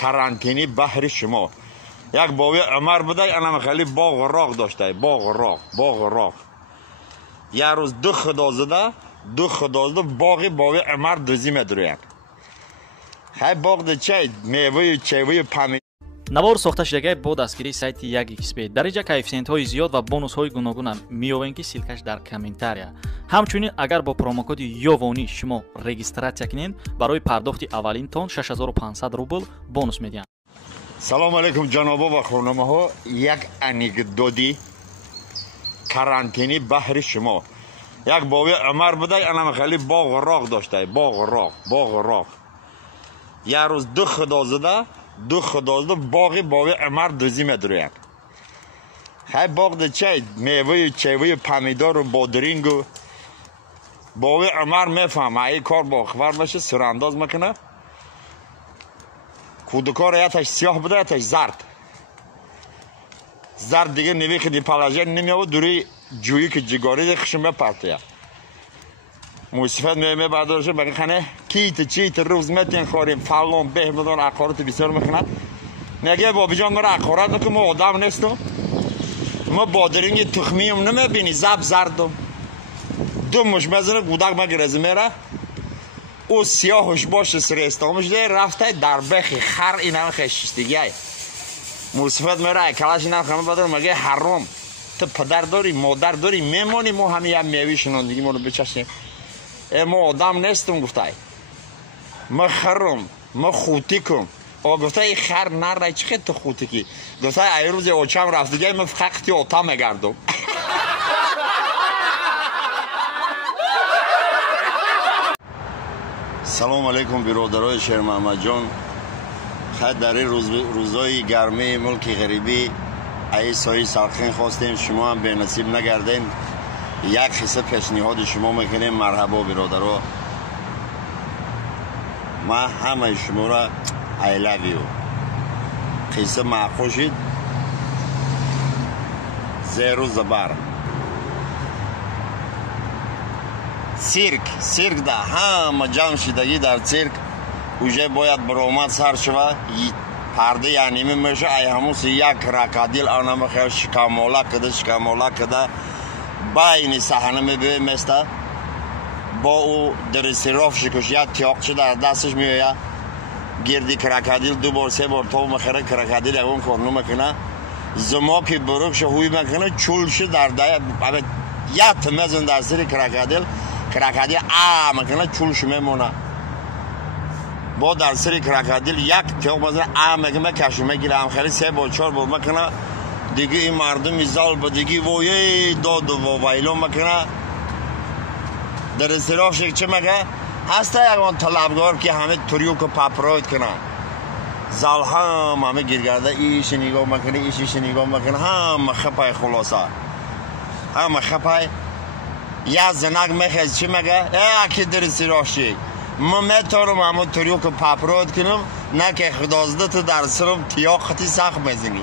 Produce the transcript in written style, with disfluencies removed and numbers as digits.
карантини баҳри шумо. Як бови Умар будай, анам хали боғ роғ доштай, боғ роғ. Я рӯз ду худо зада боғи бови Умар дӯзӣ медурӯянд. Хай боғ да чай, меваю, чайваю памид. Навор сохта шудагии бо дастгирии сайти Yagxbet. Дар инҷа коэффициентҳои зиёд ва бонусҳои гуногуна меёбем ки силкаш дар комментария. Ҳамчунин агар бо промокоди ёвонӣ шумо регистратсия кунед, барои пардохти аввалин тон 6500 рубл бонус медиҳанд. Салому алейкум ҷанобо ва хонумаҳо. Як анекдоти карантини баҳри шумо. Як бови Умар будай, анам хали боғ роғ доштай, боғ роғ. Я рӯз ду худо зада боғи бови Умар дӯзӣ медурӯянд. Хай боғ да чай, меваю, чайваю помидору бодрингу. бови Умар мефаҳма ай кор боқивар баша, сурандоз мекуна. Кудукор яташ сиёҳ буда, яташ зард. Зард дига невихиди положение немеява, дури ҷӯи ки ҷигари хишм мепартоя. Мусифат мебардоша бахане кит чит рӯз метен хорим фалон беҳмудон ақорати бисёр мехунад. Меге бобиҷон мара ақорат мекун, мо одам нестум. Мо бодринги тухмиюм намебини, заб зардум. ду муш мезана гудак мегиреза мера. او سیاهش باشه سرستامش ده رفته در بخی خر این همه خشتگی های موسیفت میره کلاش این هم خمه بدار مگه حرام تو پدر داری مادر داری میمانی ما همه هم میوی شناندگی ما رو بچشیم ما آدم نیستم گفته ما خرم ما خوتی کن گفته ای خر نره چی خیلی تو خوتی کی گفته ای روز اوچم رفتگی من فقطی آتا میگردم سلام علیکم برادرای شیر محمد جان. خیلی در این روزهای گرمی ملک غریبی ای سایه سرخین خواستیم شما هم به نصیب نگردین. یک حصه پیشنهاد شما میکنیم. مرحبا برادرها. من همه شما را I love you. قصه معقول شد زیرو زبر سیرک ده همه جمع شدگی در سیرک اوجه باید برآمد سر شوه پرده یعنی میشه ای هموس یک کراکادیل آنم خیلی شکامولا کده با این صحنه میبینه مثل با او درسیراف شکش یا تیاقچه در دستش میوید گردی کراکادیل دو بار سه بار تو مخیره کراکادیل اون کارنو میکنه زما که بروکش هوی میکنه چولش در دایه یا تمزن در سری کراکادیل میکنه چولش میمونه با در سری کراکادیل یک تیاق مثلا میکنه کشو میگیره هم خیلی سه بار چهار بار میکنه دیگه این مردم ایزال با دیگه وایه داد و وایلو میکنه در استراف شک چه میگه هسته یکان طلبگار که همه توریو که پاپراید کنه زال همه گیرگرده ایش نگاه میکنه ایش نگاه میکنه همه خپای خلاصه همه خپای یا زنگ میخواست چی میگه اکی در استراف شک من میتارم همه توریو که پاپراید کنم نه که خدازده تو در سرم تیاق خطی سخت میزنی